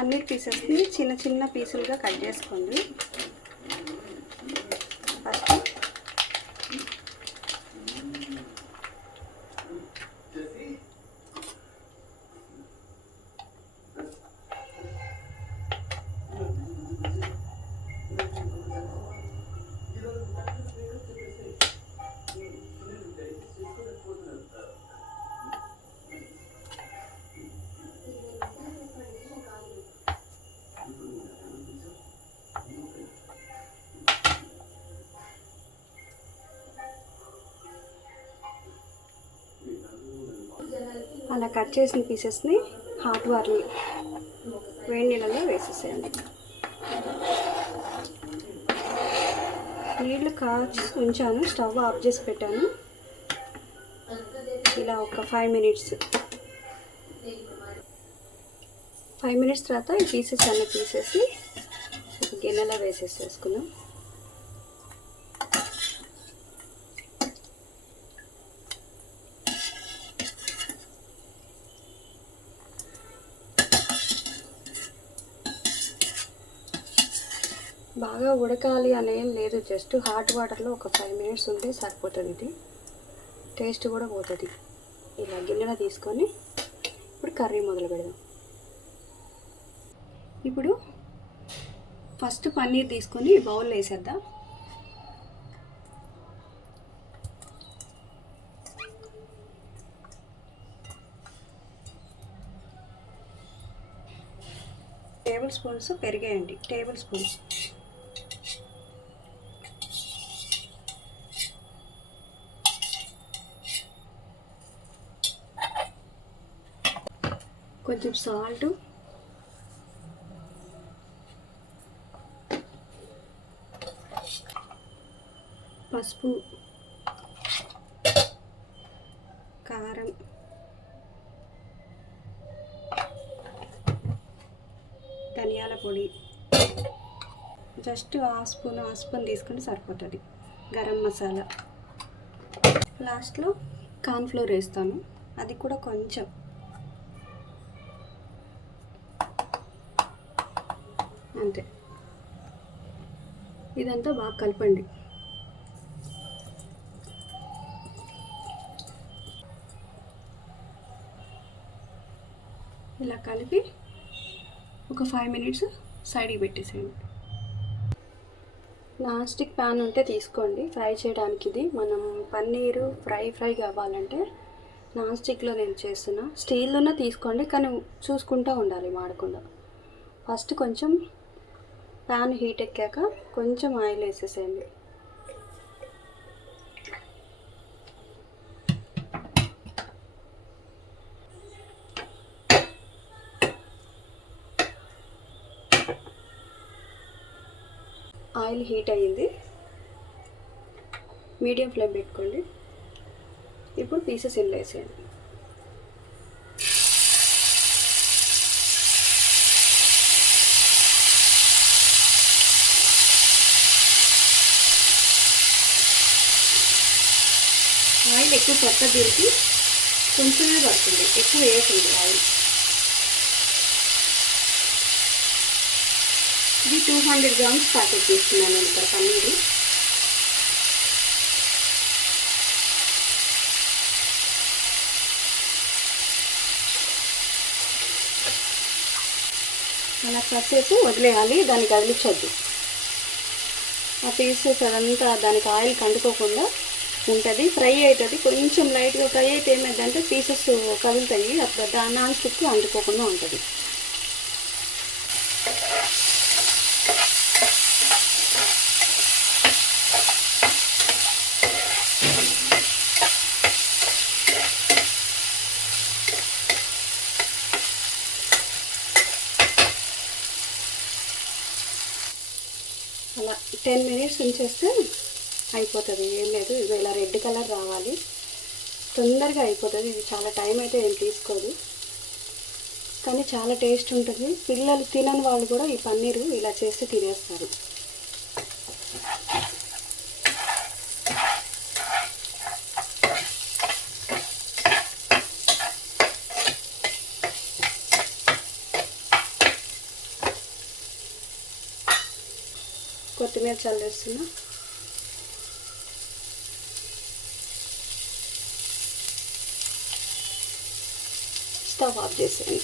పన్నీర్ పీసెస్ని చిన్న చిన్న పీసులుగా కట్ చేసుకోండి ఫస్ట్ అలా కట్ చేసిన పీసెస్ని హాట్ వాటర్ వేడి నీళ్ళలో వేసేసేయండి. నీళ్ళు కాచి ఉంచాను స్టవ్ ఆఫ్ చేసి పెట్టాను. ఇలా ఒక ఫైవ్ మినిట్స్. ఫైవ్ మినిట్స్ తర్వాత ఈ పీసెస్ అన్నీ తీసేసి ఒక గిన్నెలో వేసేసేసుకుందాం. బాగా ఉడకాలి అనేం లేదు. జస్ట్ హాట్ వాటర్లో ఒక ఫైవ్ మినిట్స్ ఉంటే సరిపోతుంది ఇది. టేస్ట్ కూడా పోతుంది. ఇలా గిన్నెలో తీసుకొని ఇప్పుడు కర్రీ మొదలు పెడదాం. ఇప్పుడు ఫస్ట్ పన్నీర్ తీసుకొని బౌల్లో వేసేద్దాం. Table spoons పెరిగేయండి. Table spoons. కొంచెం సాల్ట్. పసుపు. కారం. ధనియాల పొడి. జస్ట్ ఆ స్పూన్ ఆ స్పూన్ తీసుకుంటే సరిపోతుంది. గరం మసాలా. లాస్ట్లో కార్న్ఫ్లోర్ వేస్తాను. అది కూడా కొంచెం. అంతే. ఇదంతా బాగా కలపండి. ఇలా కలిపి ఒక ఫైవ్ మినిట్స్ సైడ్కి పెట్టేసేయండి. నాన్ స్టిక్ ప్యాన్ ఉంటే తీసుకోండి. ఫ్రై చేయడానికి ఇది. మనం పన్నీరు ఫ్రై ఫ్రై కావాలంటే నాన్ స్టిక్లో నేను చేస్తున్నా. స్టీల్లోనే తీసుకోండి కానీ చూసుకుంటూ ఉండాలి మాడకుండా. ఫస్ట్ కొంచెం ప్యాన్ హీట్ ఎక్కాక కొంచెం ఆయిల్ వేసేసేయండి. ఆయిల్ హీట్ అయ్యింది. మీడియం ఫ్లేమ్ పెట్టుకోండి. ఇప్పుడు పీసెస్ ఇల్లు వేసేయండి. ఆయిల్ ఎక్కువ పక్క దీనికి కొంచెమే పడుతుంది. ఎక్కువ వేసింది ఆయిల్. ఇది టూ హండ్రెడ్ గ్రామ్స్ ప్యాకెట్ తీసుకున్నాను నేను ఇక్కడ పన్నీరు. అలా కాసేపు వదిలేయాలి దాన్ని కదిలించొద్దు ఆ పీసెస్ అదంతా దానికి ఆయిల్ కండుకోకుండా ఉంటుంది ఫ్రై అవుతుంది కొంచెం లైట్గా ఫ్రై అయితే ఏమైందంటే పీసెస్ కదులుతాయి. అప్పుడు దాని నాన్ స్టిక్ అంటుకోకుండా ఉంటుంది. అలా టెన్ మినిట్స్ ఉంచేస్తే అయిపోతుంది. ఏం లేదు ఇది ఇలా రెడ్ కలర్ రావాలి. తొందరగా అయిపోతుంది. ఇది చాలా టైం అయితే ఏం తీసుకోదు. కానీ చాలా టేస్ట్ ఉంటుంది. పిల్లలు తినని వాళ్ళు కూడా ఈ పన్నీరు ఇలా చేసి తినేస్తారు. కొత్తిమీర చల్లేస్తున్నా. స్టవ్ ఆఫ్ చేసేయండి